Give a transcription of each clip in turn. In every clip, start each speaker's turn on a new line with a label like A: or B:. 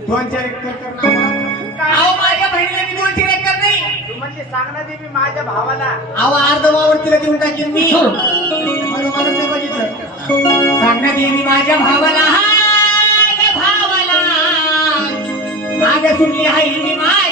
A: दोन चार एकर करणार
B: अहो माझ्या बहिणीला मी दोन तीन एकर नाही.
A: तू म्हणजे सांगणार देवी माझ्या भावाला.
B: अहो अर्ध वावर तिला देऊन टाकेन मी.
A: बरोबर नाही बघितलं.
B: सांगण्यात येईल माझ्या भावाला. हाय भावाला. माग सुटली आहे मी माझ्या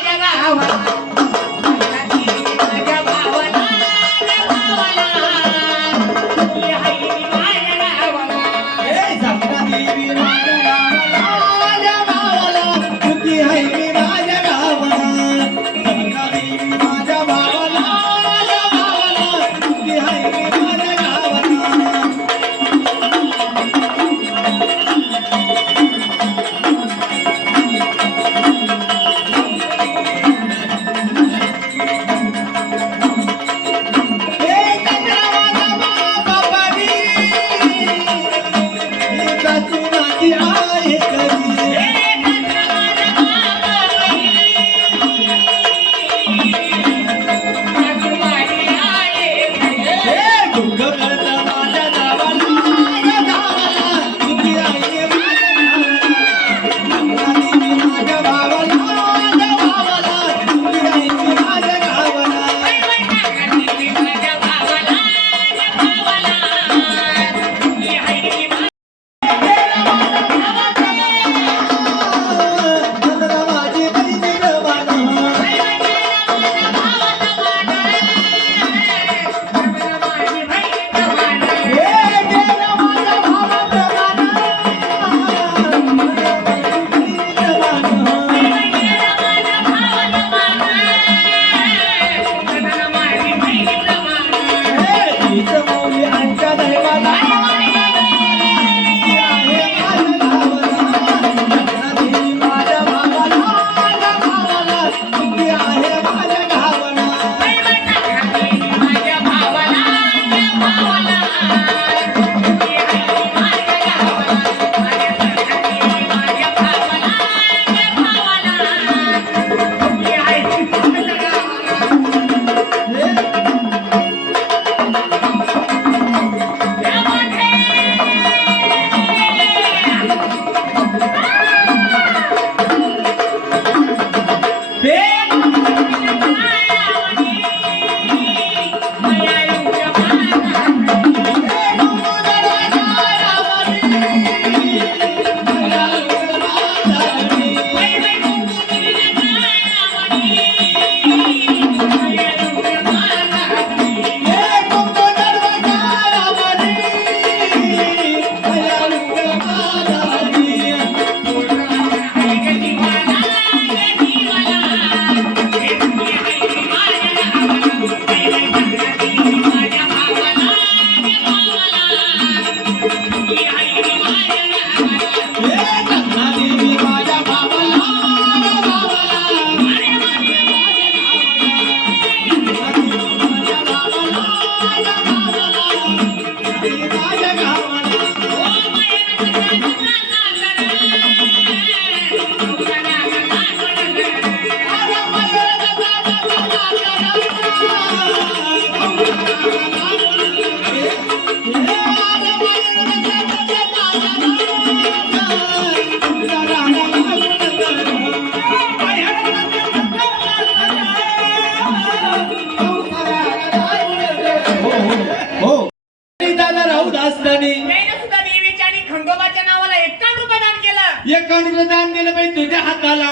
B: एकावन्न दान
A: दिलं पाहिजे तुझ्या हाताला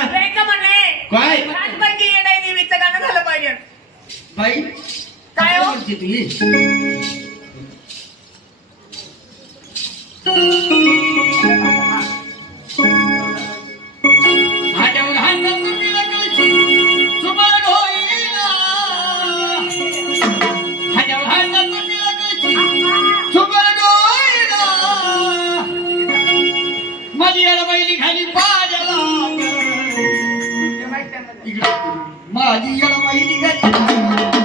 A: बाई
B: काय हो?
A: आवडते तुझी हाट्यावर हात घालून तिला होईना. हात घालून होईना. माझी याला बैली खाली पायाला
B: அடியளம்
A: ஐதி கட்டி